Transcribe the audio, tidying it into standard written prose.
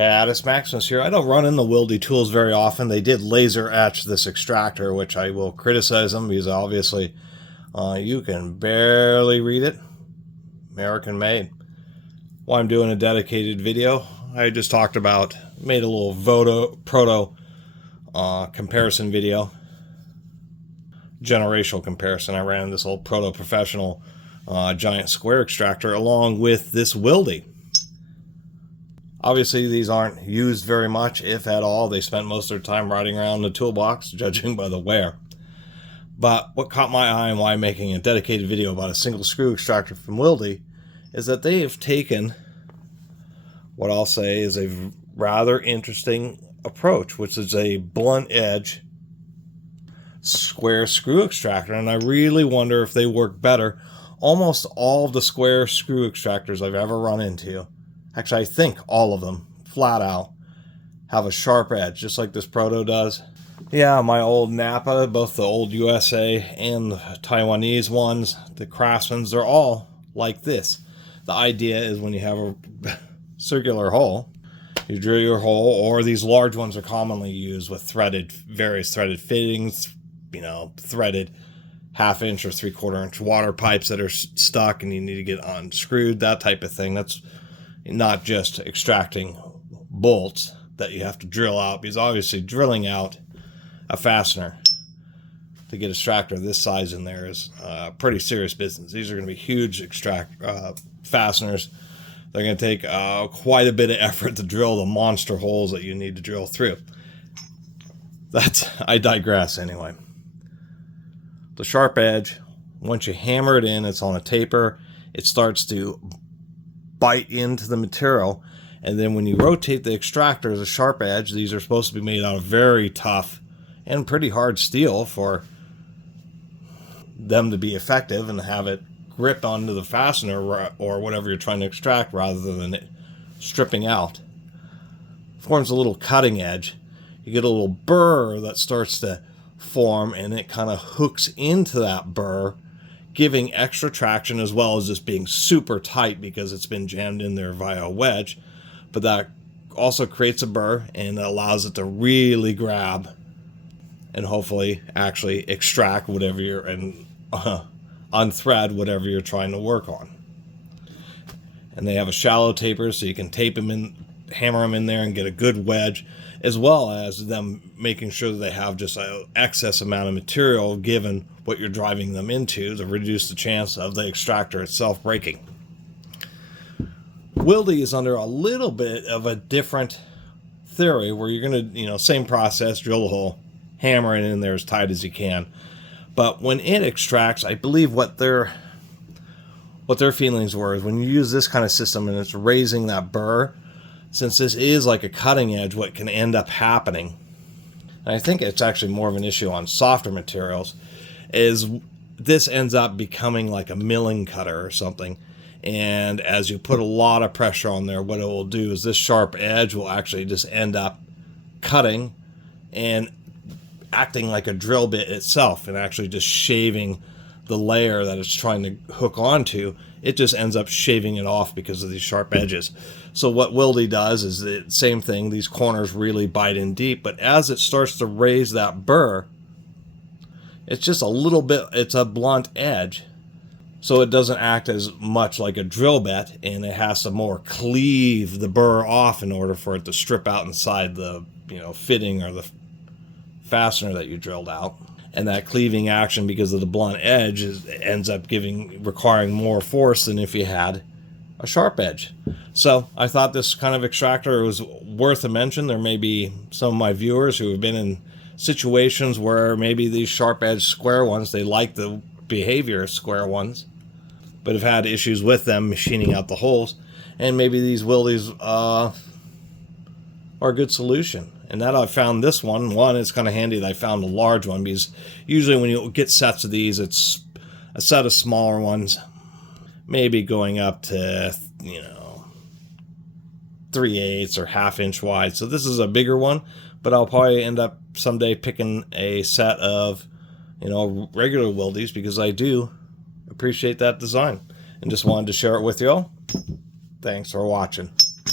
Catus, Maximus here. I don't run into Wilde tools very often. They did laser etch this extractor, which I will criticize them because obviously you can barely read it. American made. While I'm doing a dedicated video, I just talked about, made a little proto comparison video. Generational comparison. I ran this old proto professional giant square extractor along with this Wilde. Obviously, these aren't used very much, if at all. They spent most of their time riding around the toolbox, judging by the wear. But what caught my eye and why I'm making a dedicated video about a single screw extractor from Wilde is that they have taken what I'll say is a rather interesting approach, which is a blunt edge square screw extractor. And I really wonder if they work better. Almost all of the square screw extractors I've ever run into, actually I think all of them, flat out, have a sharp edge, just like this Proto does. Yeah, my old Napa, both the old USA and the Taiwanese ones, the Craftsmans, they're all like this. The idea is when you have a circular hole, you drill your hole, or these large ones are commonly used with various threaded fittings, threaded 1/2 inch or 3/4 inch water pipes that are stuck and you need to get unscrewed, that type of thing. That's not just extracting bolts that you have to drill out, because obviously drilling out a fastener to get a extractor this size in there is pretty serious business. These are going to be huge fasteners. They're going to take quite a bit of effort to drill the monster holes that you need to drill through. I digress anyway. The sharp edge, once you hammer it in, it's on a taper, it starts to bite into the material, and then when you rotate the extractor, the sharp edge, these are supposed to be made out of very tough and pretty hard steel for them to be effective and have it grip onto the fastener or whatever you're trying to extract rather than it stripping out. Forms a little cutting edge. You get a little burr that starts to form, and it kind of hooks into that burr, giving extra traction as well as just being super tight because it's been jammed in there via a wedge. But that also creates a burr and allows it to really grab and hopefully actually extract whatever you're unthread whatever you're trying to work on. And they have a shallow taper, so you can tape them in, hammer them in there and get a good wedge, as well as them making sure that they have just an excess amount of material given what you're driving them into to reduce the chance of the extractor itself breaking. Wilde is under a little bit of a different theory where you're going to, same process, drill a hole, hammer it in there as tight as you can. But when it extracts, I believe what their feelings were is when you use this kind of system and it's raising that burr, since this is like a cutting edge, what can end up happening, and I think it's actually more of an issue on softer materials, is this ends up becoming like a milling cutter or something. And as you put a lot of pressure on there, what it will do is this sharp edge will actually just end up cutting and acting like a drill bit itself and actually just shaving the layer that it's trying to hook onto. It just ends up shaving it off because of these sharp edges. So what Wilde does is the same thing. These corners really bite in deep, but as it starts to raise that burr, it's just a little bit, it's a blunt edge. So it doesn't act as much like a drill bit, and it has to more cleave the burr off in order for it to strip out inside the fitting or the fastener that you drilled out. And that cleaving action, because of the blunt edge, ends up requiring more force than if you had a sharp edge. So I thought this kind of extractor was worth a mention. There may be some of my viewers who have been in situations where maybe these sharp edge square ones, they like the behavior of square ones, but have had issues with them machining out the holes. And maybe these Wildes are a good solution. And that I found this one. It's kind of handy that I found a large one, because usually when you get sets of these, it's a set of smaller ones, maybe going up to, 3/8 or 1/2 inch wide. So this is a bigger one, but I'll probably end up someday picking a set of, regular Wildes, because I do appreciate that design and just wanted to share it with you all. Thanks for watching.